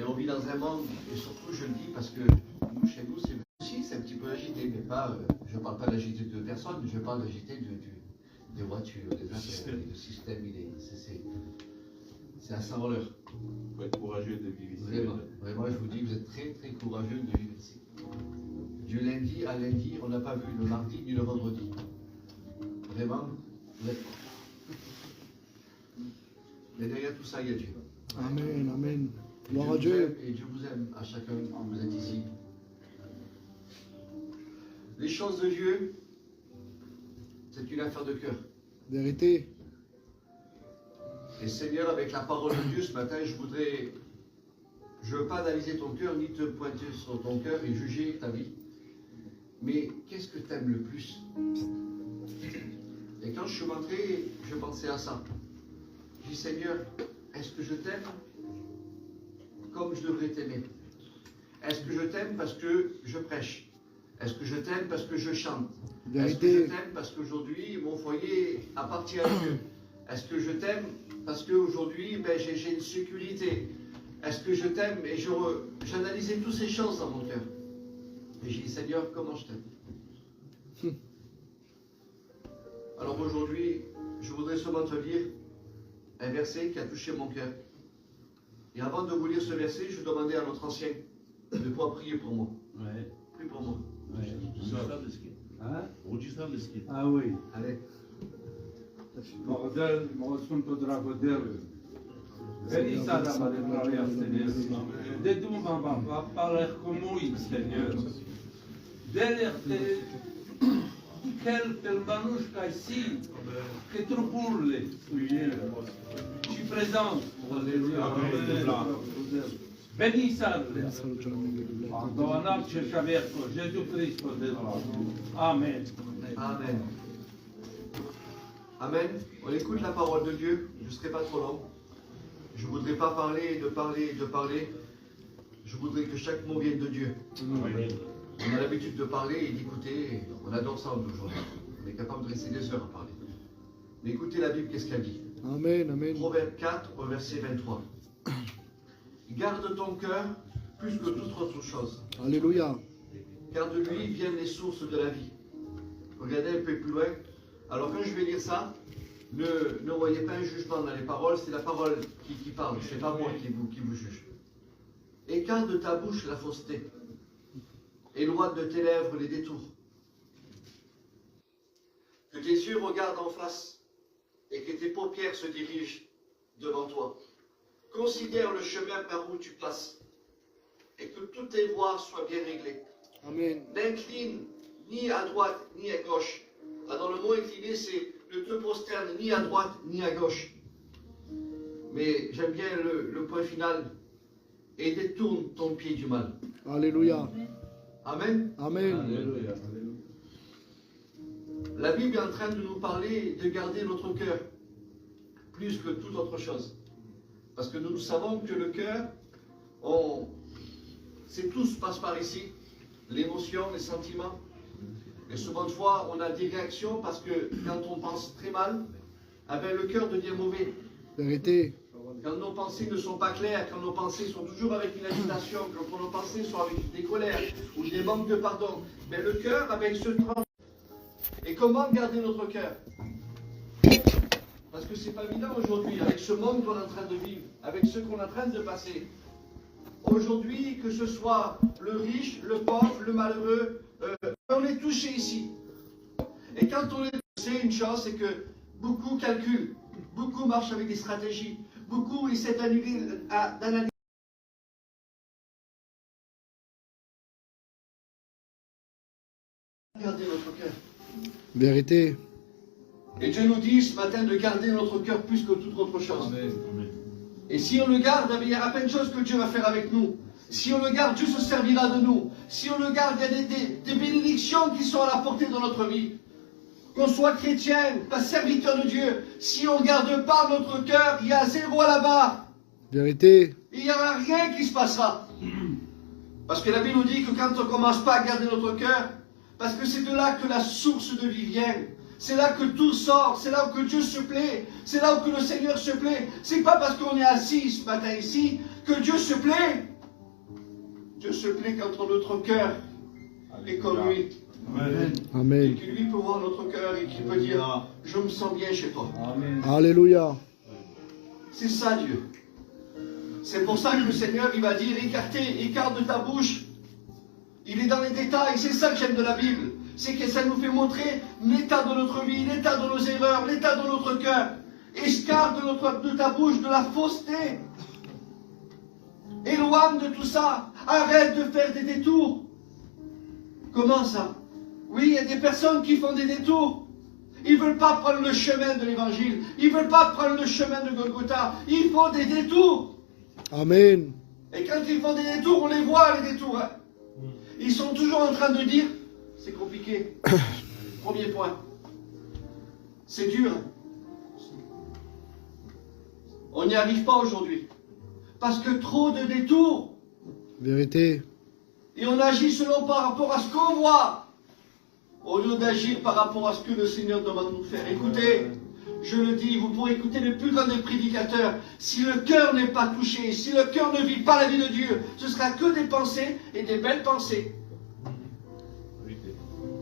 Mais on vit dans un monde, et surtout je le dis parce que nous, chez nous, c'est aussi c'est un petit peu agité, mais pas, je ne parle pas d'agité de personnes, je parle d'agité des voitures, des affaires, le système, c'est à sans valeur. Il faut être courageux de vivre ici. Vraiment, je vous dis, vous êtes très très courageux de vivre ici. Du lundi à lundi, on n'a pas vu le mardi ni le vendredi. Vraiment, vous êtes forts. Mais derrière tout ça, il y a Dieu. Amen, amen. Et Gloire à Dieu. Et Dieu vous aime à chacun quand vous êtes ici. Les choses de Dieu, c'est une affaire de cœur. Vérité. Et Seigneur, avec la parole de Dieu ce matin, je ne veux pas analyser ton cœur, ni te pointer sur ton cœur et juger ta vie. Mais qu'est-ce que tu aimes le plus? Et quand je suis rentré, je pensais à ça. Je dis, Seigneur, est-ce que je t'aime comme je devrais t'aimer? Est-ce que je t'aime parce que je prêche? Est-ce que je t'aime parce que je chante? Est-ce que je t'aime parce qu'aujourd'hui, mon foyer appartient à Dieu? Est-ce que je t'aime parce qu'aujourd'hui, j'ai une sécurité? Est-ce que je t'aime? Et j'analysais toutes ces choses dans mon cœur. Et j'ai dit, Seigneur, comment je t'aime? Alors aujourd'hui, je voudrais seulement te lire un verset qui a touché mon cœur. Et avant de vous lire ce verset, je demandais à notre ancien de pouvoir prier pour moi. Ouais. Prie pour moi. Ouais. Hein? Ah oui. Allez. Model, Sunt Dragodel. Felicità la gloria, Seigneur. De tu va parler comme lui, Seigneur. Derrière quel manouche ici, que tu burles, je suis présent. Bénis ça. Pardonne, Jésus-Christ. Amen. Amen. Amen. On écoute la parole de Dieu. Je ne serai pas trop long. Je ne voudrais pas parler, de parler. Je voudrais que chaque mot vienne de Dieu. On a l'habitude de parler et d'écouter. On adore ça aujourd'hui. On est capable de rester des heures à parler. Mais écoutez la Bible, qu'est-ce qu'elle dit? Amen, amen. Proverbe 4, au verset 23. Garde ton cœur plus que toute autre chose. Alléluia. Car de lui viennent les sources de la vie. Regardez un peu plus loin. Alors quand je vais lire ça, ne voyez pas un jugement dans les paroles, c'est la parole qui parle, c'est pas moi qui vous juge. Écarte de ta bouche la fausseté, éloigne de tes lèvres les détours. Que tes yeux regardent en face et que tes paupières se dirigent devant toi. Considère le chemin par où tu passes et que toutes tes voies soient bien réglées. Amen. N'incline ni à droite ni à gauche. Là, dans le mot incliné, c'est ne te prosterne ni à droite ni à gauche. Mais j'aime bien le point final. Et détourne ton pied du mal. Alléluia. Amen. Amen. Alléluia. La Bible est en train de nous parler de garder notre cœur plus que toute autre chose. Parce que nous savons que le cœur, c'est tout se passe par ici. L'émotion, les sentiments. Et souvent de fois, on a des réactions parce que quand on pense très mal, le cœur devient mauvais. Vérité. Quand nos pensées ne sont pas claires, quand nos pensées sont toujours avec une agitation, quand nos pensées sont avec des colères ou des manques de pardon, mais le cœur se transforme. Et comment garder notre cœur? Parce que c'est pas évident aujourd'hui, avec ce monde qu'on est en train de vivre, avec ce qu'on est en train de passer. Aujourd'hui, que ce soit le riche, le pauvre, le malheureux, on est touché ici. Et quand on est touché, une chose, c'est que beaucoup calculent, beaucoup marchent avec des stratégies, beaucoup essaient d'analyser. Gardez votre cœur. Vérité. Et Dieu nous dit ce matin de garder notre cœur plus que toute autre chose. Amen. Et si on le garde, il y aura plein de choses que Dieu va faire avec nous. Si on le garde, Dieu se servira de nous. Si on le garde, il y a des bénédictions qui sont à la portée de notre vie. Qu'on soit chrétien, pas serviteur de Dieu, si on ne garde pas notre cœur, il y a zéro à la barre. Vérité. Il n'y aura rien qui se passera. Parce que la Bible nous dit que quand on ne commence pas à garder notre cœur, parce que c'est de là que la source de vie vient. C'est là que tout sort, c'est là où que Dieu se plaît, c'est là où que le Seigneur se plaît. C'est pas parce qu'on est assis ce matin ici que Dieu se plaît. Dieu se plaît quand notre cœur est comme lui. Amen. Et Amen. que lui peut voir notre cœur et qu'il peut dire, je me sens bien chez toi. Amen. Alléluia. C'est ça Dieu. C'est pour ça que le Seigneur, il va dire, écarte de ta bouche. Il est dans les détails, c'est ça que j'aime de la Bible. C'est que ça nous fait montrer l'état de notre vie, l'état de nos erreurs, l'état de notre cœur. Écarte de ta bouche de la fausseté. Éloigne de tout ça. Arrête de faire des détours. Comment ça? Oui, il y a des personnes qui font des détours. Ils ne veulent pas prendre le chemin de l'évangile. Ils ne veulent pas prendre le chemin de Golgotha. Ils font des détours. Amen. Et quand ils font des détours, on les voit, les détours. Hein. Ils sont toujours en train de dire, c'est compliqué. Premier point. C'est dur. On n'y arrive pas aujourd'hui. Parce que trop de détours. Vérité. Et on agit selon par rapport à ce qu'on voit. Au lieu d'agir par rapport à ce que le Seigneur demande de nous faire. Écoutez, je le dis, vous pourrez écouter le plus grand des prédicateurs. Si le cœur n'est pas touché, si le cœur ne vit pas la vie de Dieu, ce sera que des pensées et des belles pensées.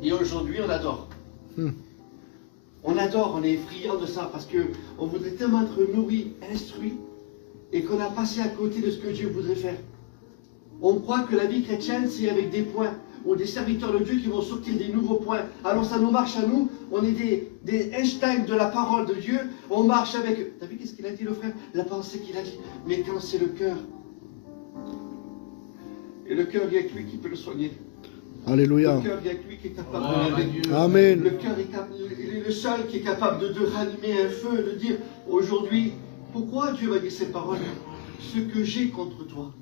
Et aujourd'hui, on adore. On adore, on est friand de ça parce qu'on voudrait tellement être nourri, instruit, et qu'on a passé à côté de ce que Dieu voudrait faire. On croit que la vie chrétienne, c'est avec des points, ou des serviteurs de Dieu qui vont sortir des nouveaux points. Alors ça nous marche à nous, on est des Einstein de la parole de Dieu, on marche avec... T'as vu qu'est-ce qu'il a dit le frère? La pensée qu'il a dit. Mais quand c'est le cœur, et le cœur, il y a que lui qui peut le soigner. Alléluia. Le cœur, il y a que lui qui est capable de l'aider. Amen. Le cœur il est le seul qui est capable de rallumer un feu, de dire aujourd'hui, pourquoi Dieu va dire ces paroles? Ce que j'ai contre toi,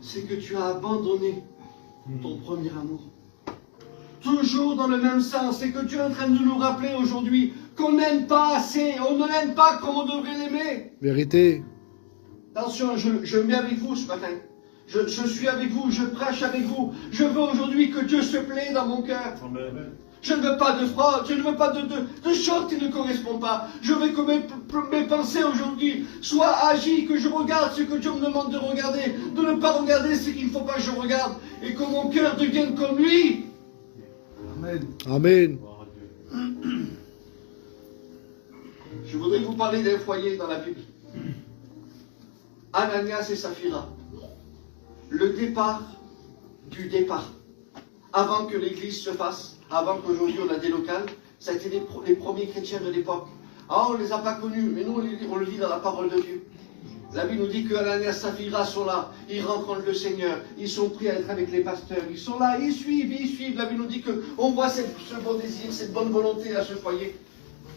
c'est que tu as abandonné ton premier amour. Toujours dans le même sens, c'est que Dieu est en train de nous rappeler aujourd'hui qu'on n'aime pas assez, on ne l'aime pas comme on devrait l'aimer. Vérité. Attention, je me mets avec vous ce matin. Je suis avec vous, je prêche avec vous. Je veux aujourd'hui que Dieu se plaît dans mon cœur. Amen. Je ne veux pas de fraude, je ne veux pas de choses qui ne correspondent pas. Je veux que mes pensées aujourd'hui soient agies, que je regarde ce que Dieu me demande de regarder, de ne pas regarder ce qu'il ne faut pas que je regarde, et que mon cœur devienne comme lui. Amen. Amen. Je voudrais vous parler d'un foyer dans la Bible. Ananias et Saphira. Le départ du départ. Avant que l'église se fasse, avant qu'aujourd'hui on a des locales, ça a été les premiers chrétiens de l'époque. Ah, on ne les a pas connus, mais nous on le lit dans la parole de Dieu. La Bible nous dit que Ananias et Saphira sont là, ils rencontrent le Seigneur, ils sont prêts à être avec les pasteurs, ils sont là, ils suivent. La Bible nous dit qu'on voit ce bon désir, cette bonne volonté à ce foyer.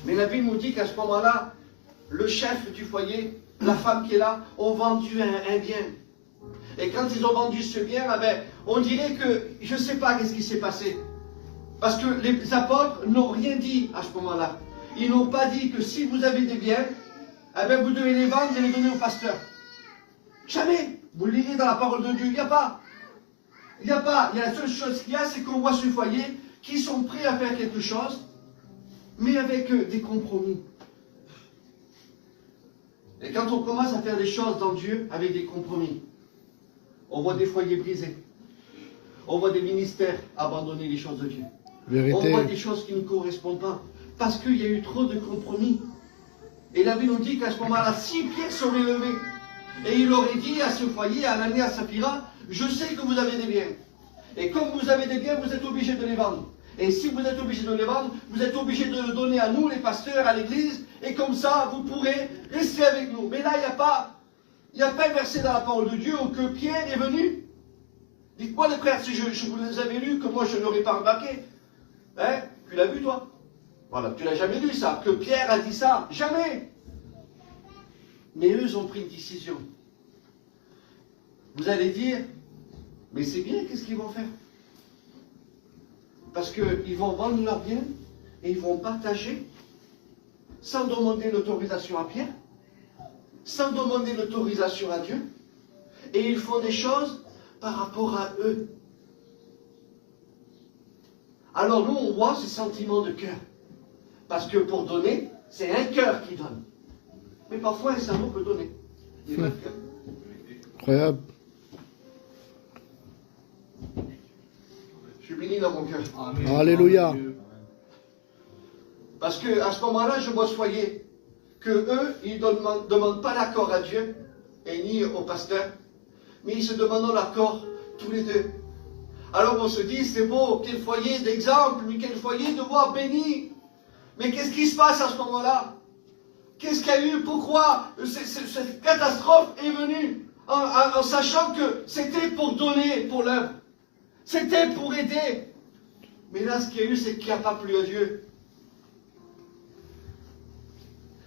Mais la Bible nous dit qu'à ce moment-là, le chef du foyer, la femme qui est là, ont vendu un bien. Et quand ils ont vendu ce bien, on dirait que, je ne sais pas qu'est-ce qui s'est passé. Parce que les apôtres n'ont rien dit à ce moment-là. Ils n'ont pas dit que si vous avez des biens, vous devez les vendre et les donner au pasteur. Jamais. Vous le lirez dans la parole de Dieu. Il n'y a pas. Il n'y a pas. Il y a la seule chose qu'il y a, c'est qu'on voit ce foyer qui sont prêts à faire quelque chose, mais avec des compromis. Et quand on commence à faire des choses dans Dieu avec des compromis, on voit des foyers brisés. On voit des ministères abandonner les choses de Dieu. Vérité. On voit des choses qui ne correspondent pas. Parce qu'il y a eu trop de compromis. Et la Bible nous dit qu'à ce moment-là, 6 pierres seraient levées. Et il aurait dit à ce foyer, à Ananias, à Saphira, je sais que vous avez des biens. Et comme vous avez des biens, vous êtes obligés de les vendre. Et si vous êtes obligés de les vendre, vous êtes obligés de le donner à nous, les pasteurs, à l'église. Et comme ça, vous pourrez rester avec nous. Mais là, il n'y a pas un verset dans la parole de Dieu où que Pierre est venu. Dites-moi les frères, si je vous les avais lus, que moi je n'aurais pas remarqué. Hein? Tu l'as vu toi? Voilà, tu l'as jamais lu ça, que Pierre a dit ça. Jamais. Mais eux, ils ont pris une décision. Vous allez dire, mais c'est bien, qu'est-ce qu'ils vont faire? Parce qu'ils vont vendre leurs biens et ils vont partager sans demander l'autorisation à Pierre, sans demander l'autorisation à Dieu. Et ils font des choses par rapport à eux. Alors nous, on voit ce sentiment de cœur. Parce que pour donner, c'est un cœur qui donne. Mais parfois, un cerveau peut donner. Il n'y a pas de cœur. Incroyable. Je suis béni dans mon cœur. Alléluia. Parce que à ce moment-là, je vois ce foyer, que eux, ils ne demandent pas l'accord à Dieu et ni au pasteur, mais ils se demandent l'accord tous les deux. Alors on se dit, c'est beau, quel foyer d'exemple, mais quel foyer de voir béni. Mais qu'est-ce qui se passe à ce moment-là? Qu'est-ce qu'il y a eu? Pourquoi cette catastrophe est venue en sachant que c'était pour donner pour l'œuvre? C'était pour aider. Mais là, ce qu'il y a eu, c'est qu'il n'y a pas plu à Dieu.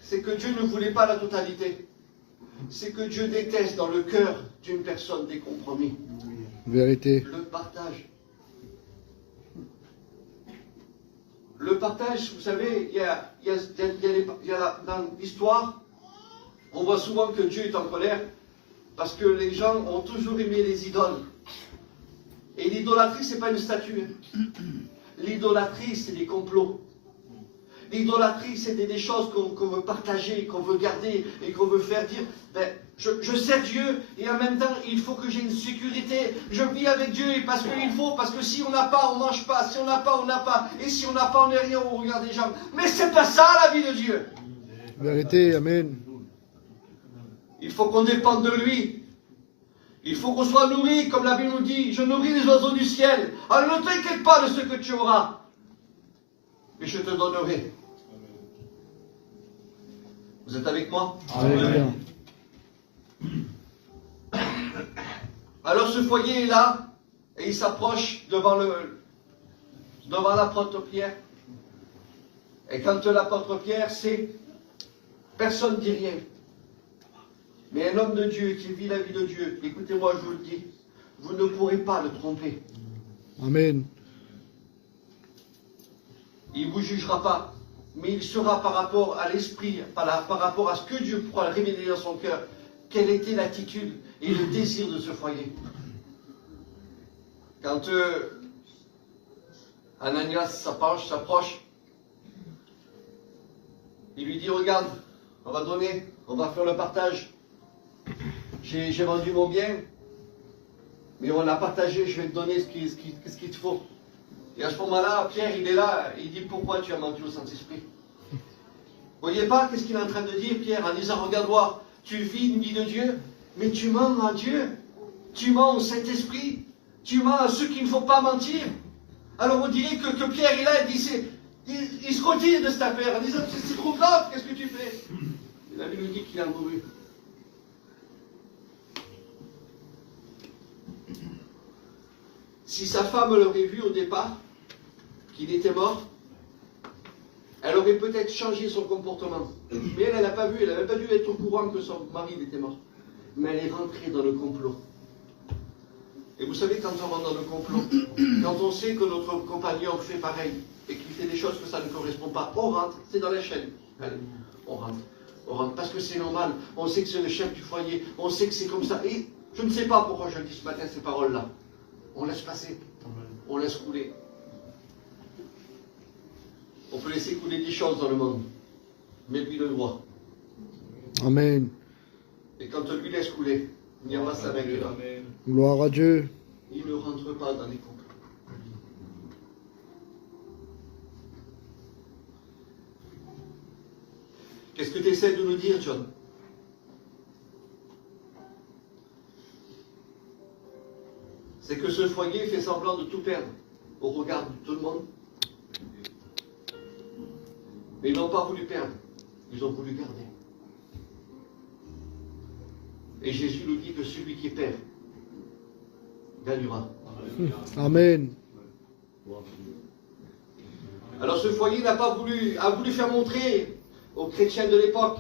C'est que Dieu ne voulait pas la totalité. C'est que Dieu déteste dans le cœur d'une personne des compromis. Vérité. Le partage. Le partage, vous savez, dans l'histoire, on voit souvent que Dieu est en colère parce que les gens ont toujours aimé les idoles. Et l'idolâtrie, ce n'est pas une statue. L'idolâtrie, c'est des complots. L'idolâtrie, c'est des choses qu'on veut partager, qu'on veut garder et qu'on veut faire dire, ben, je sers Dieu et en même temps, il faut que j'ai une sécurité. Je vis avec Dieu parce qu'il faut, parce que si on n'a pas, on ne mange pas. Si on n'a pas, on n'a pas. Et si on n'a pas, on n'est rien, on regarde les gens. Mais c'est pas ça la vie de Dieu. Vérité. Amen. Il faut qu'on dépende de lui. Il faut qu'on soit nourri, comme la Bible nous dit. Je nourris les oiseaux du ciel. Alors ne t'inquiète pas de ce que tu auras. Mais je te donnerai. Vous êtes avec moi? Alléluia. Alors ce foyer est là, et il s'approche devant l'apôtre Pierre. Et quand l'apôtre Pierre sait, personne ne dit rien. Mais un homme de Dieu qui vit la vie de Dieu, écoutez-moi, je vous le dis, vous ne pourrez pas le tromper. Amen. Il ne vous jugera pas, mais il saura par rapport à l'esprit, par rapport à ce que Dieu pourra révéler dans son cœur, quelle était l'attitude et le désir de ce foyer. Quand Ananias s'approche, il lui dit, regarde, on va donner, on va faire le partage. J'ai vendu mon bien, mais on a partagé, je vais te donner ce qu'il te faut. Et à ce moment-là, Pierre, il est là, il dit, pourquoi tu as menti au Saint-Esprit? Vous voyez pas qu'est-ce qu'il est en train de dire, Pierre, en disant, regarde-moi, tu vis une vie de Dieu, mais tu mens à Dieu, tu mens au Saint-Esprit, tu mens à ceux qui ne faut pas mentir. Alors on dirait que Pierre est là, il se retire de cette affaire, en disant, c'est trop grave, qu'est-ce que tu fais? Et la Bible nous dit qu'il a mouru. Si sa femme l'aurait vu au départ, qu'il était mort, elle aurait peut-être changé son comportement. Mais elle n'a pas vu, elle n'avait pas dû être au courant que son mari était mort. Mais elle est rentrée dans le complot. Et vous savez, quand on rentre dans le complot, quand on sait que notre compagnon fait pareil, et qu'il fait des choses que ça ne correspond pas, on rentre, c'est dans la chaîne. Allez, on rentre. On rentre parce que c'est normal, on sait que c'est le chef du foyer, on sait que c'est comme ça. Et je ne sais pas pourquoi je dis ce matin ces paroles-là. On laisse passer, on laisse couler. On peut laisser couler des choses dans le monde, mais lui le droit. Amen. Et quand on lui laisse couler, il y en a ça avec là. Gloire à Dieu. Il ne rentre pas dans les couples. Qu'est-ce que tu essaies de nous dire, John? C'est que ce foyer fait semblant de tout perdre au regard de tout le monde. Mais ils n'ont pas voulu perdre, ils ont voulu garder. Et Jésus nous dit que celui qui perd gagnera. Amen. Alors ce foyer a voulu faire montrer aux chrétiens de l'époque,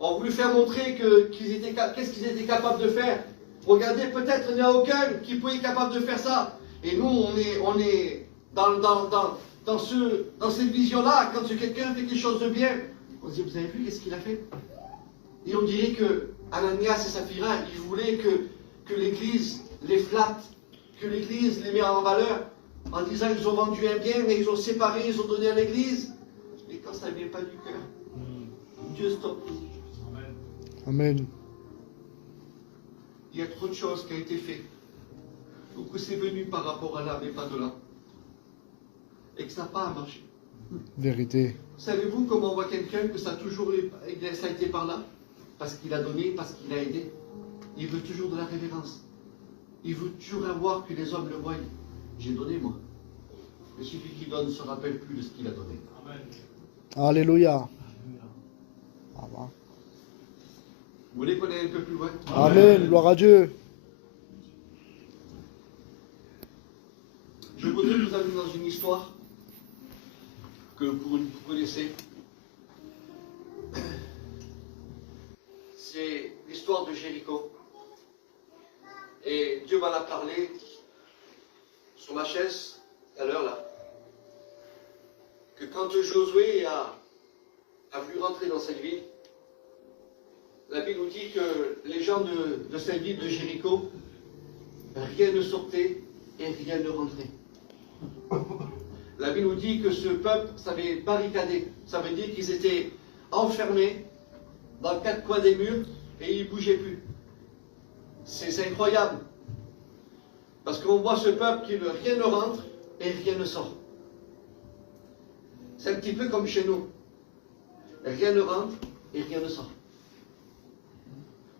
ont voulu faire montrer qu'est-ce qu'ils étaient capables de faire. Regardez, peut-être il n'y a aucun qui peut être capable de faire ça. Et nous, on est dans cette vision-là, quand quelqu'un fait quelque chose de bien, on se dit, vous avez vu qu'est-ce qu'il a fait? Et on dirait que Ananias et Saphira, ils voulaient que l'Église les flatte, que l'Église les mette en valeur, en disant ils ont vendu un bien, mais ils ont séparé, ils ont donné à l'Église. Et quand ça ne vient pas du cœur, Dieu stoppe. Amen. il y a trop de choses qui ont été faites, ou que c'est venu par rapport à là, mais pas de là, et que ça n'a pas marché. Vérité. Savez-vous comment on voit quelqu'un que ça a toujours ça a été par là? Parce qu'il a donné, parce qu'il a aidé. Il veut toujours de la révérence. Il veut toujours avoir que les hommes le voient. J'ai donné, moi. Mais celui qui donne ne se rappelle plus de ce qu'il a donné. Alléluia. Ah, bah. Vous voulez qu'on aille un peu plus loin? Amen. Gloire à Dieu. Je voudrais vous amener dans une histoire que vous connaissez. C'est l'histoire de Jéricho. Et Dieu m'en a parlé sur ma chaise, à l'heure là. Que quand Josué a voulu rentrer dans cette ville, la Bible nous dit que les gens de cette ville de Jéricho, rien ne sortait et rien ne rentrait. La Bible nous dit que ce peuple s'avait barricadé. Ça veut dire qu'ils étaient enfermés dans quatre coins des murs et ils ne bougeaient plus. C'est incroyable. Parce qu'on voit ce peuple qui rien ne rentre et rien ne sort. C'est un petit peu comme chez nous. Rien ne rentre et rien ne sort.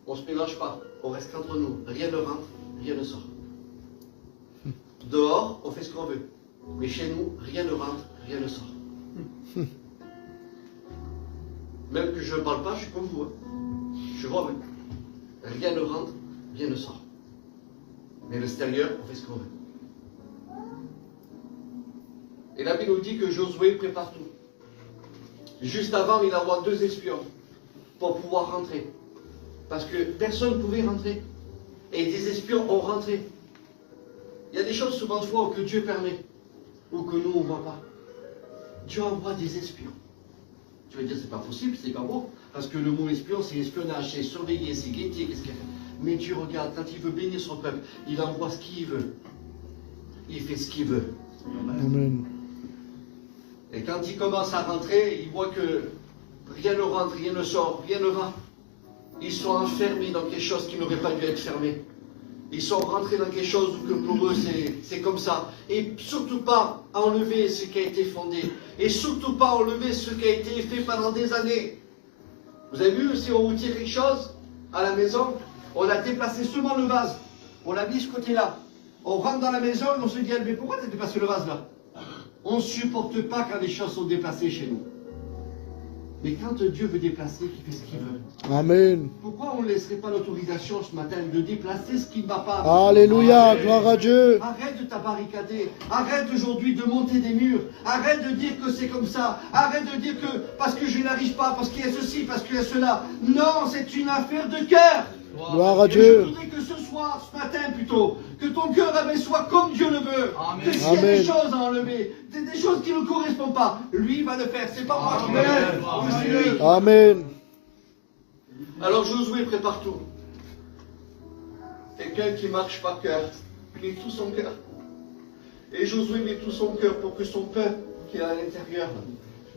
On ne se mélange pas, on reste entre nous. Rien ne rentre, rien ne sort. Dehors, on fait ce qu'on veut. Mais chez nous, rien ne rentre, rien ne sort. Même que je ne parle pas, je suis comme vous. Hein. Je suis romain. Rien ne rentre, rien ne sort. Mais l'extérieur, on fait ce qu'on veut. Et la Bible nous dit que Josué prépare tout. Juste avant, il envoie 2 espions pour pouvoir rentrer. Parce que personne ne pouvait rentrer. Et des espions ont rentré. Il y a des choses souvent de fois que Dieu permet, ou que nous, on ne voit pas. Dieu envoie des espions. Tu vas dire, c'est pas possible, c'est pas beau. Parce que le mot espion, c'est espionnage, c'est surveiller, c'est guetter, qu'est-ce qu'il fait. Mais Dieu regarde, quand il veut bénir son peuple, il envoie ce qu'il veut. Il fait ce qu'il veut. Amen. Et quand il commence à rentrer, il voit que rien ne rentre, rien ne sort, rien ne va. Ils sont enfermés dans quelque chose qui n'aurait pas dû être fermé. Ils sont rentrés dans quelque chose que pour eux c'est comme ça. Et surtout pas enlever ce qui a été fondé. Et surtout pas enlever ce qui a été fait pendant des années. Vous avez vu, si on retire quelque chose à la maison, on a déplacé seulement le vase. On l'a mis de ce côté-là. On rentre dans la maison et on se dit, mais pourquoi tu as déplacé le vase là? On ne supporte pas quand les choses sont déplacées chez nous. Mais quand Dieu veut déplacer, il fait ce qu'il veut. Amen. Pourquoi on ne laisserait pas l'autorisation ce matin de déplacer ce qui ne va pas? Alléluia. Gloire à Dieu. Arrête de t'abarricader. Arrête aujourd'hui de monter des murs. Arrête de dire que c'est comme ça. Arrête de dire que parce que je n'arrive pas, parce qu'il y a ceci, parce qu'il y a cela. Non, c'est une affaire de cœur. Gloire à Et je Dieu. voudrais que ce soir, ce matin plutôt, que ton cœur soit comme Dieu le veut. Amen. Que s'il y a des Amen. choses à enlever, des choses qui ne correspondent pas, lui va le faire. C'est pas moi qui vais le faire. Amen. C'est lui. Amen. Alors Josué prépare tout. Quelqu'un qui marche par cœur, met tout son cœur. Et Josué met tout son cœur pour que son peuple qui est à l'intérieur,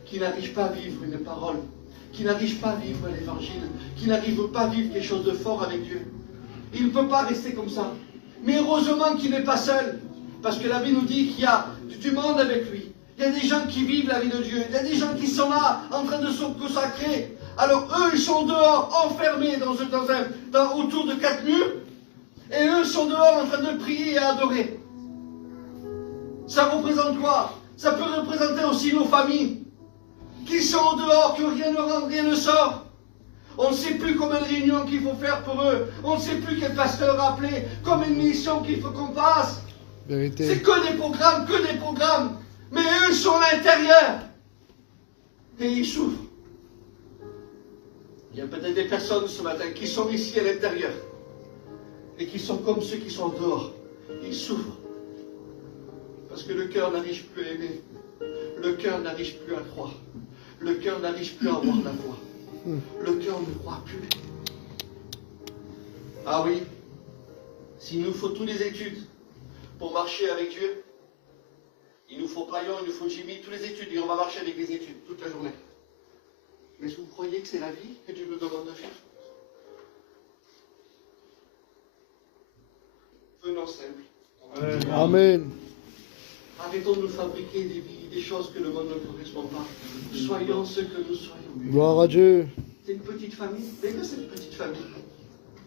qui n'arrive pas à vivre une parole, qui n'arrive pas à vivre l'évangile, qui n'arrive pas à vivre quelque chose de fort avec Dieu, il ne peut pas rester comme ça. Mais heureusement qu'il n'est pas seul, parce que la Bible nous dit qu'il y a du monde avec lui. Il y a des gens qui vivent la vie de Dieu, il y a des gens qui sont là en train de se consacrer. Alors eux, ils sont dehors, enfermés autour de 4 murs, et eux sont dehors en train de prier et adorer. Ça représente quoi? Ça peut représenter aussi nos familles, qui sont dehors, que rien ne rentre, rien ne sort. On ne sait plus combien de réunions qu'il faut faire pour eux. On ne sait plus quel pasteur appeler, combien de missions qu'il faut qu'on fasse. C'est Vérité. que des programmes, que des programmes. Mais eux sont à l'intérieur. Et ils souffrent. Il y a peut-être des personnes ce matin qui sont ici à l'intérieur. Et qui sont comme ceux qui sont dehors. Ils souffrent. Parce que le cœur n'arrive plus à aimer. Le cœur n'arrive plus à croire. Le cœur n'arrive plus à avoir la foi. Le cœur ne croit plus. Ah oui, s'il nous faut toutes les études pour marcher avec Dieu, il nous faut Payon, il nous faut Jimmy, toutes les études, et on va marcher avec les études toute la journée. Mais est-ce que vous croyez que c'est la vie que Dieu nous demande de vivre? simples. Amen. Arrêtons de nous fabriquer des vies, des choses que le monde ne correspond pas. Soyons ce que nous soyons. Gloire à Dieu. T'es une petite famille, mais que cette petite famille.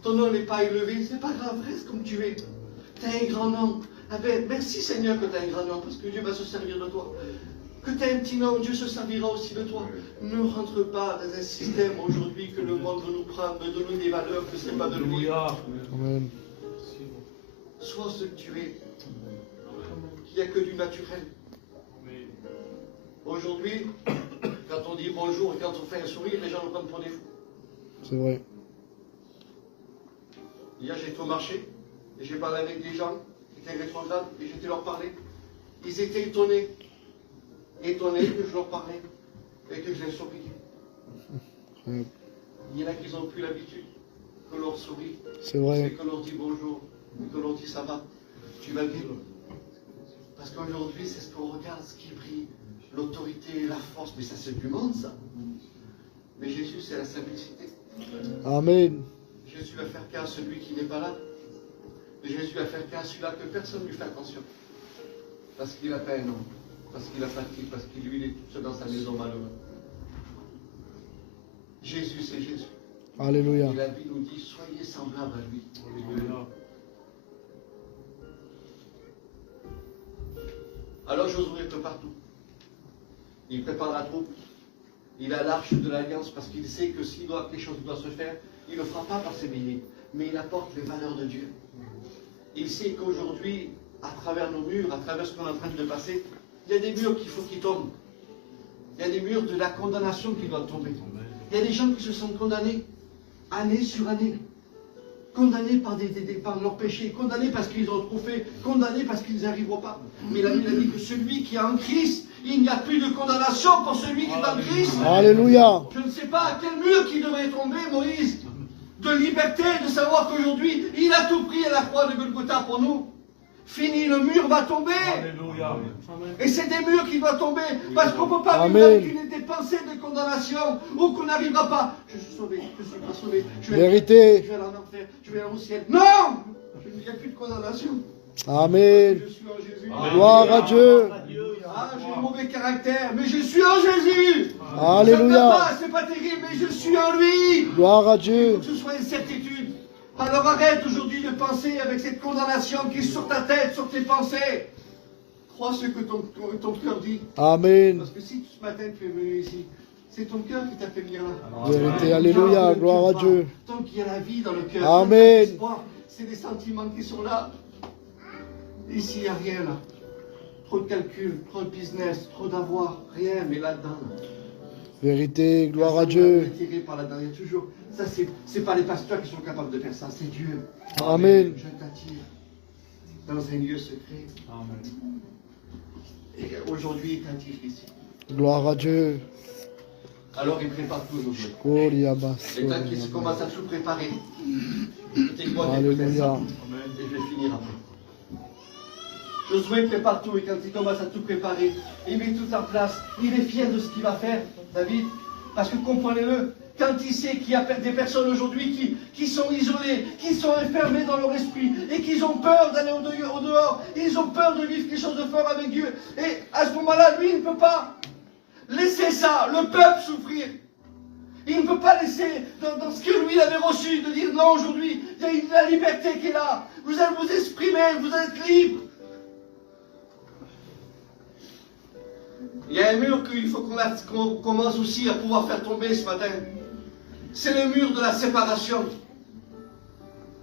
Ton nom n'est pas élevé, c'est pas grave, reste comme tu es. Tu as un grand nom. Ah ben, merci Seigneur que tu as un grand nom, parce que Dieu va se servir de toi. Que tu as un petit nom, Dieu se servira aussi de toi. Ne rentre pas dans un système aujourd'hui que le monde veut nous prendre, veut donner des valeurs que ce n'est pas de lui. Amen. Sois ce que tu es. Il n'y a que du naturel. Aujourd'hui, quand on dit bonjour et quand on fait un sourire, les gens nous prennent pour des fous. C'est vrai. Hier, j'étais au marché et j'ai parlé avec des gens qui étaient rétrogrades et j'étais leur parler. Ils étaient étonnés que je leur parlais et que je les souriais. Ouais. Il y en a qui n'ont plus l'habitude que l'on sourit, C'est vrai. que l'on dit bonjour, que l'on dit ça va, tu vas vivre. Parce qu'aujourd'hui, c'est ce qu'on regarde, ce qui brille, l'autorité, la force, mais ça c'est du monde ça. Mais Jésus, c'est la simplicité. Amen. Jésus va faire cas à celui qui n'est pas là. Jésus va faire cas à celui-là que personne ne lui fait attention. Parce qu'il a pas un nom, parce qu'il a pas de titre, parce qu'il lui il est tout seul dans sa maison malheureux. Jésus, c'est Jésus. Alléluia. Et la Bible nous dit, soyez semblables à lui. Alléluia. Alors Josué prépare tout. Il prépare la troupe. Il a l'arche de l'alliance parce qu'il sait que si quelque chose doit se faire, il ne le fera pas par ses billets, mais il apporte les valeurs de Dieu. Il sait qu'aujourd'hui, à travers nos murs, à travers ce qu'on est en train de passer, il y a des murs qu'il faut qu'ils tombent. Il y a des murs de la condamnation qui doivent tomber. Il y a des gens qui se sont condamnés, année sur année. Condamnés par leurs péchés, condamnés parce qu'ils ont trop fait, condamnés parce qu'ils n'y arriveront pas. Mais la Bible a dit que celui qui est en Christ, il n'y a plus de condamnation pour celui qui est en Christ. Alléluia. Je ne sais pas à quel mur qui devrait tomber, Moïse, de liberté, de savoir qu'aujourd'hui, il a tout pris à la croix de Golgotha pour nous. Fini, le mur va tomber. Alléluia. Et c'est des murs qui doivent tomber, parce qu'on ne peut pas vivre avec des pensées de condamnation, ou qu'on n'arrivera pas. Je suis sauvé, je ne suis pas sauvé. Vérité. Je vais aller en enfer, je vais aller au ciel. Non! Il n'y a plus de condamnation. Amen. Je suis en Jésus. Gloire à Dieu. Ah, j'ai un mauvais caractère, mais je suis en Jésus. Alléluia. C'est pas terrible, mais je suis en lui. Gloire à Il Dieu. faut que ce soit une certitude. Alors arrête aujourd'hui de penser avec cette condamnation qui est sur ta tête, sur tes pensées. Crois ce que ton cœur dit. Amen. Parce que si ce matin tu es venu ici, c'est ton cœur qui t'a fait venir là. Vérité. Alléluia. Gloire à Dieu. Tant qu'il y a la vie dans le cœur, Amen. c'est des sentiments qui sont là. Ici, il n'y a rien là. Trop de calculs, trop de business, trop d'avoir, rien, mais là-dedans. Vérité. Gloire à Dieu. Attiré par là-dedans, il y a toujours. Ça, c'est pas les pasteurs qui sont capables de faire ça, c'est Dieu. Amen. Je t'attire dans un lieu secret. Amen. Et aujourd'hui, il t'attire ici. Gloire à Dieu. Alors il prépare tout aujourd'hui. Koliabas. Et tant qu'il commence à tout préparer, je t'écoute Alléluia. et je vais finir après. Josué prépare tout et quand il commence à tout préparer, il met tout en place. Il est fier de ce qu'il va faire, David. Parce que comprenez-le, quand il sait qu'il y a des personnes aujourd'hui qui sont isolées, qui sont enfermées dans leur esprit et qui ont peur d'aller au dehors, ils ont peur de vivre quelque chose de fort avec Dieu. Et à ce moment-là, lui, il ne peut pas laisser ça, le peuple souffrir. Il ne peut pas laisser dans ce que lui avait reçu, de dire non, aujourd'hui, il y a la liberté qui est là. Vous allez vous exprimer, vous êtes libre. Il y a un mur qu'il faut qu'on commence aussi à pouvoir faire tomber ce matin. C'est le mur de la séparation.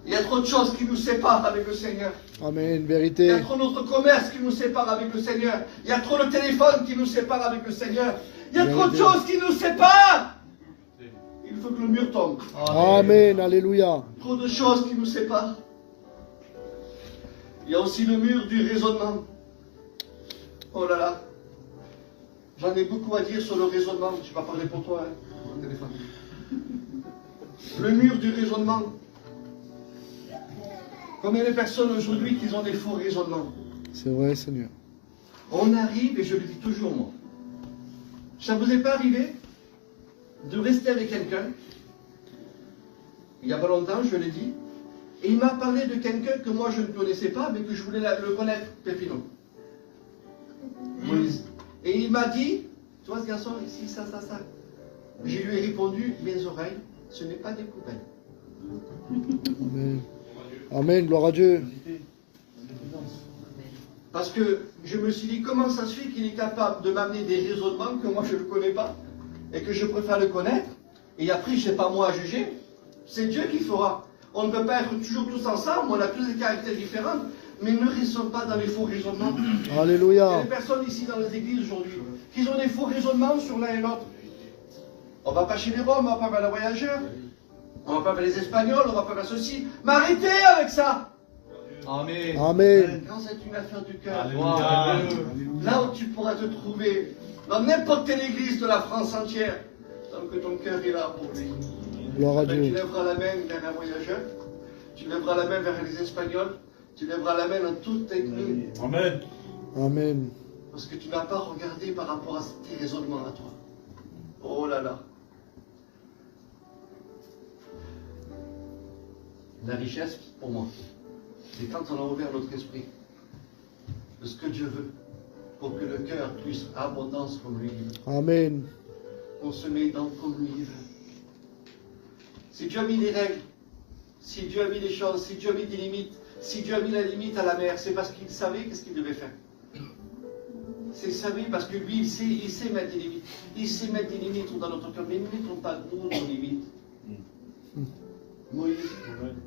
Il y a trop de choses qui nous séparent avec le Seigneur. Amen. Il y a Vérité. trop notre commerce qui nous sépare avec le Seigneur. Il y a trop le téléphone qui nous sépare avec le Seigneur. Il y a trop de choses qui nous séparent. Il faut que le mur tombe. Amen. Alléluia. Trop de choses qui nous séparent. Il y a aussi le mur du raisonnement. Oh là là. J'en ai beaucoup à dire sur le raisonnement. Je ne vais pas parler pour toi, hein, au téléphone. Le mur du raisonnement. Combien de personnes aujourd'hui qui ont des faux raisonnements? C'est vrai, Seigneur. On arrive, et je le dis toujours moi, ça ne vous est pas arrivé de rester avec quelqu'un, il n'y a pas longtemps, je l'ai dit, Et il m'a parlé de quelqu'un que moi je ne connaissais pas, mais que je voulais le connaître, Pépino. Moïse. Et il m'a dit, tu vois ce garçon, ici, ça. Je lui ai répondu, mes oreilles, ce n'est pas des poubelles. Amen. Amen. Gloire à Dieu. Parce que je me suis dit, comment ça se fait qu'il est capable de m'amener des raisonnements que moi je ne connais pas et que je préfère le connaître. Et après, ce n'est pas moi à juger, c'est Dieu qui fera. On ne peut pas être toujours tous ensemble, on a tous des caractères différents, mais ne raisonne pas dans les faux raisonnements. Il y a Alléluia. des personnes ici dans les églises aujourd'hui qui ont des faux raisonnements sur l'un et l'autre. On ne va pas chez les Roms, on ne va pas vers les voyageurs, on ne va pas vers les Espagnols, on ne va pas vers ceux-ci. Mais arrêtez avec ça! Amen. Amen. Quand c'est une affaire du cœur, Alléluia. là où tu pourras te trouver, dans n'importe quelle église de la France entière, tant que ton cœur est là pour lui. Gloire à Ben, tu Dieu. lèveras la main vers un voyageur, tu lèveras la main vers les Espagnols, tu lèveras la main dans toute ta église, Amen. Amen. parce que tu n'as pas regardé par rapport à tes raisonnements à toi. Oh là là. La richesse, pour moi, c'est quand on a ouvert notre esprit de ce que Dieu veut, pour que le cœur puisse abondance comme lui veut. Amen. On se met dans comme lui veut. Si Dieu a mis des règles, si Dieu a mis des choses, si Dieu a mis des limites, si Dieu a mis la limite à la mer, c'est parce qu'il savait qu'est-ce qu'il devait faire. C'est savait parce que lui, il sait mettre des limites. Il sait mettre des limites dans notre cœur, mais ne mettons pas nous nos limites. Moïse,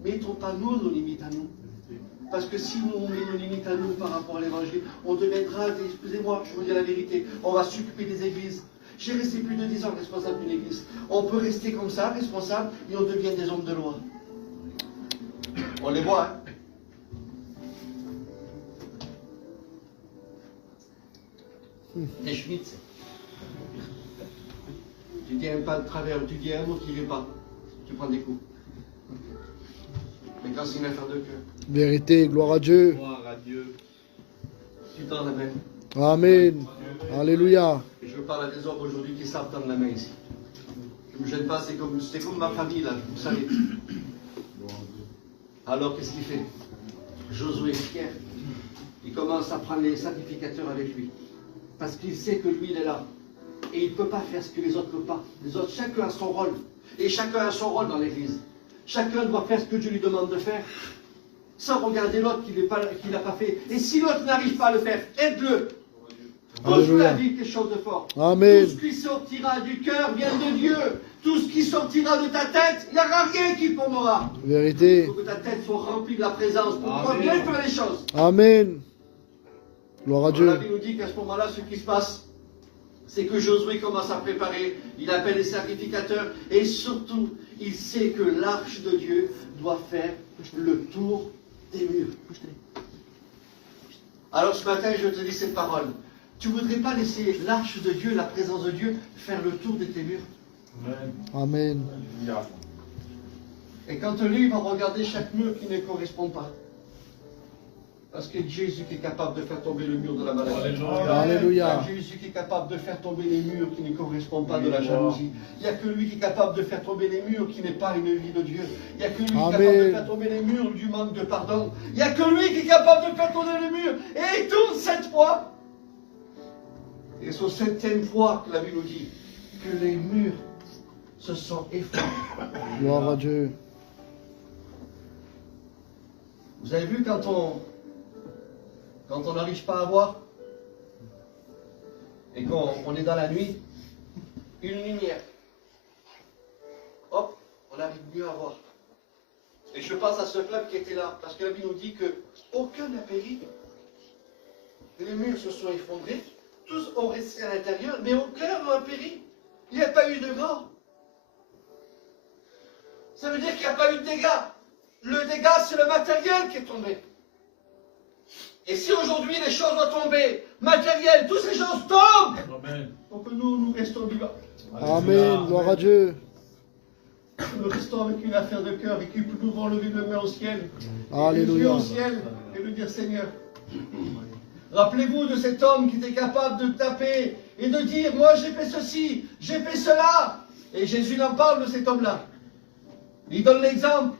mettons pas nous nos limites à nous. Parce que si nous on met nos limites à nous par rapport à l'évangile, on deviendra, excusez-moi, je vous dis la vérité, on va s'occuper des églises. J'ai resté plus de 10 ans responsable d'une église. On peut rester comme ça, responsable, et on devient des hommes de loi. On les voit, hein. Des Schmitz. Tu dis un pas de travers, tu dis un mot qui ne va pas. Tu prends des coups. Mais quand c'est une affaire de cœur, Vérité. Gloire à Dieu. Gloire à Dieu. tu tends la main. Amen. Alléluia. Et je parle à des hommes aujourd'hui qui savent tendre la main ici. Je ne me gêne pas, c'est comme ma famille là, vous savez. Alors qu'est-ce qu'il fait? Josué est fier. Il commence à prendre les sacrificateurs avec lui. Parce qu'il sait que lui il est là. Et il ne peut pas faire ce que les autres ne peuvent pas. Les autres, chacun a son rôle. Et chacun a son rôle dans l'église. Chacun doit faire ce que Dieu lui demande de faire. Sans regarder l'autre qui n'a pas fait. Et si l'autre n'arrive pas à le faire, aide-le. Pose-lui la vie quelque chose de fort. Amen. Tout ce qui sortira du cœur vient de Dieu. Tout ce qui sortira de ta tête, il n'y aura rien qui tombera. Il Vérité. faut que ta tête soit remplie de la présence pour pouvoir Amen. bien faire les choses. Amen. Gloire à La Dieu. Bible nous dit qu'à ce moment-là, ce qui se passe, c'est que Josué commence à préparer. Il appelle les sacrificateurs et surtout, il sait que l'arche de Dieu doit faire le tour des murs. Alors ce matin, je te dis cette parole. Tu ne voudrais pas laisser l'arche de Dieu, la présence de Dieu, faire le tour de tes murs? Amen. Et quand lui, il va regarder chaque mur qui ne correspond pas. Parce que Jésus qui est capable de faire tomber le mur de la maladie. Alléluia. Jésus qui est capable de faire tomber les murs qui ne correspondent pas de la jalousie. Il n'y a que lui qui est capable de faire tomber les murs qui n'est pas une vie de Dieu. Il n'y a que lui qui est capable de faire tomber les murs du manque de pardon. Il n'y a que lui qui est capable de faire tomber les murs. Et il tourne 7 fois. Et c'est au 7e fois que la Bible nous dit que les murs se sont effondrés. Gloire à Dieu. Vous avez vu quand on n'arrive pas à voir et qu'on est dans la nuit, une lumière. Hop, on arrive mieux à voir. Et je pense à ce peuple qui était là, parce que la Bible nous dit que aucun n'a péri. Les murs se sont effondrés, tous ont resté à l'intérieur, mais aucun n'a péri. Il n'y a pas eu de mort. Ça veut dire qu'il n'y a pas eu de dégâts. Le dégât, c'est le matériel qui est tombé. Et si aujourd'hui les choses vont tomber, matériel, toutes ces choses tombent, pour que nous restons vivants. Amen. Gloire à Dieu. Nous restons avec une affaire de cœur et que nous pouvons lever le main au ciel. Alléluia. Les yeux au ciel et lui dire Seigneur. Rappelez-vous de cet homme qui était capable de taper et de dire moi j'ai fait ceci, j'ai fait cela. Et Jésus en parle de cet homme-là. Il donne l'exemple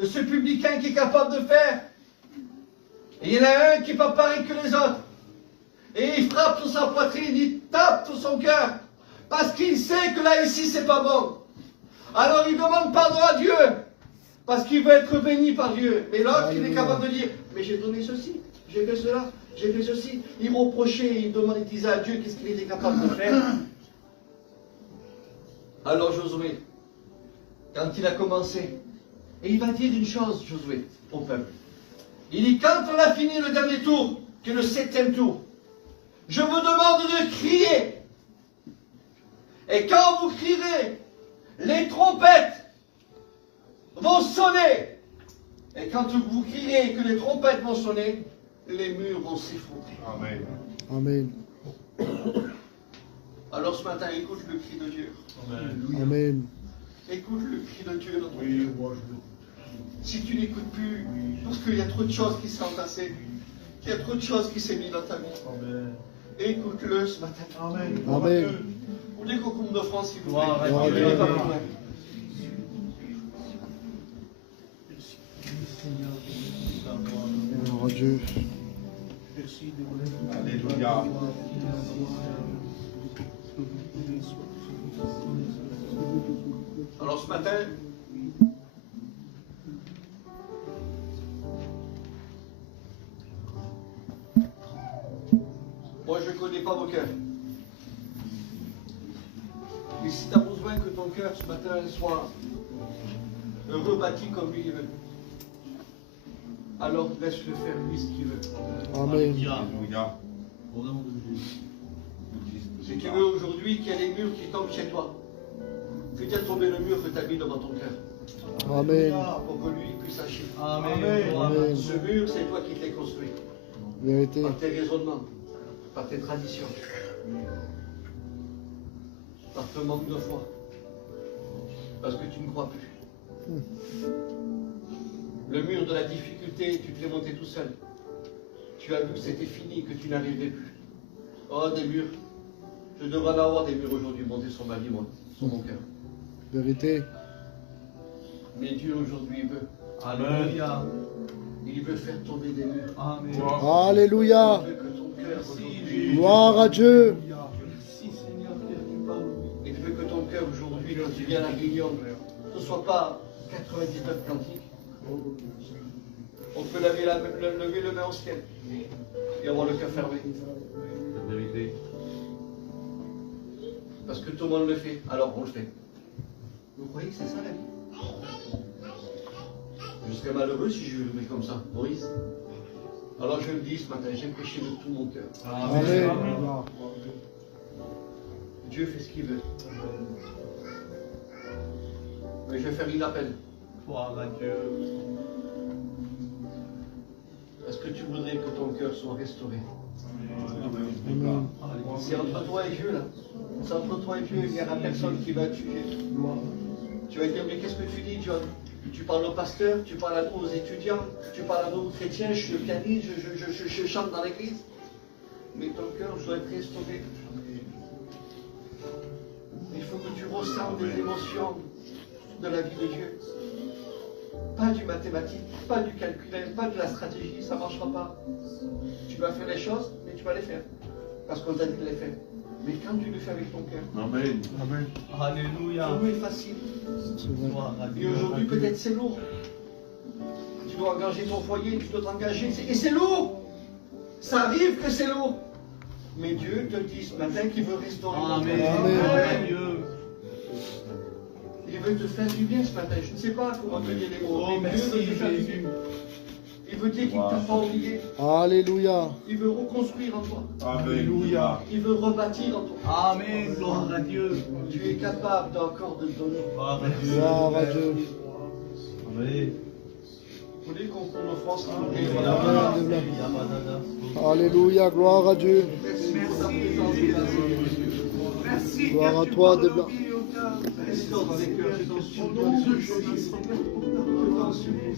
de ce publicain qui est capable de faire. Et il y en a un qui n'est pas pareil que les autres. Et il frappe sur sa poitrine, il tape sur son cœur. Parce qu'il sait que là, ici, c'est pas bon. Alors il demande pardon à Dieu. Parce qu'il veut être béni par Dieu. Mais l'autre, il est capable de dire, mais j'ai donné ceci, j'ai fait cela, j'ai fait ceci. Il reprochait, il disait à Dieu qu'est-ce qu'il était capable de faire. Alors Josué, quand il a commencé, et il va dire une chose, Josué, au peuple. Il dit, quand on a fini le dernier tour, qui est le 7e tour, je vous demande de crier. Et quand vous crierez, les trompettes vont sonner. Et quand vous crierez que les trompettes vont sonner, les murs vont s'effondrer. Amen. Amen. Alors ce matin, écoute le cri de Dieu. Amen. Écoute le cri de Dieu dans ton cœur. Si tu n'écoutes plus, parce qu'il y a trop de choses qui sont entassées, il y a trop de choses qui s'est mis dans ta vie. Écoute-le ce matin. Amen. Amen. Vous voulez qu'on coupe d'offrande s'il vous plaît? Gloire à Dieu. Il n'y a pas besoin. Gloire à Dieu. Alléluia. Alors ce matin, moi je ne connais pas vos cœurs. Mais si tu as besoin que ton cœur ce matin soit rebâti comme lui il veut, alors laisse-le faire lui ce qu'il veut. Amen. Alléluia. Si tu veux aujourd'hui qu'il y ait des murs qui tombent chez toi, fais-tu tomber le mur que tu as mis devant ton cœur. Amen. Pour que lui puisse agir. Amen. Ce mur, c'est toi qui l'as construit. Vérité. Par tes raisonnements, par tes traditions, par ton manque de foi, parce que tu ne crois plus. Le mur de la difficulté, tu te l'es monté tout seul. Tu as vu que c'était fini, que tu n'arrivais plus. Oh, des murs. Je devrais en avoir des murs aujourd'hui montés sur ma vie, moi, sur mon cœur. Vérité. Mais Dieu aujourd'hui veut. Alléluia. Il veut faire tomber des murs. Amen. Alléluia. Il veut que ton cœur aujourd'hui. Gloire à Dieu. Il veut que ton cœur aujourd'hui, quand tu viens à la réunion, ce ne soit pas 99 cantiques. On peut lever le main au ciel et avoir le cœur fermé. Parce que tout le monde le fait, alors on le fait. Vous croyez que c'est ça la vie? Je serais malheureux si je le mets comme ça, Maurice. Alors je le dis ce matin, j'ai prêché de tout mon cœur. Amen. Dieu fait ce qu'il veut. Mais je vais faire une appel. Gloire à Dieu. Est-ce que tu voudrais que ton cœur soit restauré? Amen. C'est entre toi et Dieu là. C'est entre toi et Dieu, il n'y aura personne qui va te juger. Tu vas dire, mais qu'est-ce que tu dis, John? Tu parles au pasteur, tu parles à nous, aux étudiants, tu parles à nous, aux chrétiens, je suis pianiste, je chante dans l'église. Mais ton cœur doit être restauré. Il faut que tu ressentes des émotions de la vie de Dieu. Pas du mathématique, pas du calcul, pas de la stratégie, ça ne marchera pas. Tu vas faire les choses, mais tu vas les faire. Parce qu'on t'a dit de les faire. Mais quand tu le fais avec ton cœur, Amen. Alléluia. tout est facile. C'est vrai. Gloire à Et Dieu. aujourd'hui, peut-être c'est lourd. Tu dois engager ton foyer, tu dois t'engager. Et c'est lourd. Ça arrive que c'est lourd. Mais Dieu te dit ce matin qu'il veut restaurer ton Amen. cœur. Gloire à Dieu. Il veut te faire du bien ce matin. Je ne sais pas comment te dire les mots. Oh, Mais Dieu veut te merci faire du Jésus. bien. Il veut dire qu'il ne t'a pas oublié. Alléluia. Il veut reconstruire en toi. Alléluia. Il veut rebâtir en toi. Amen. Gloire à Dieu. Tu es capable encore de donner. Gloire à Dieu. Gloire à Dieu. Amen. Vous voulez qu'on prenne l'offrande s'il vous plaît? Amen. Alléluia. Gloire à Dieu. Merci pour ta présence. Merci. Gloire à toi, Debla. Restaure dans les cœurs. Je t'en supplie. Je t'en supplie.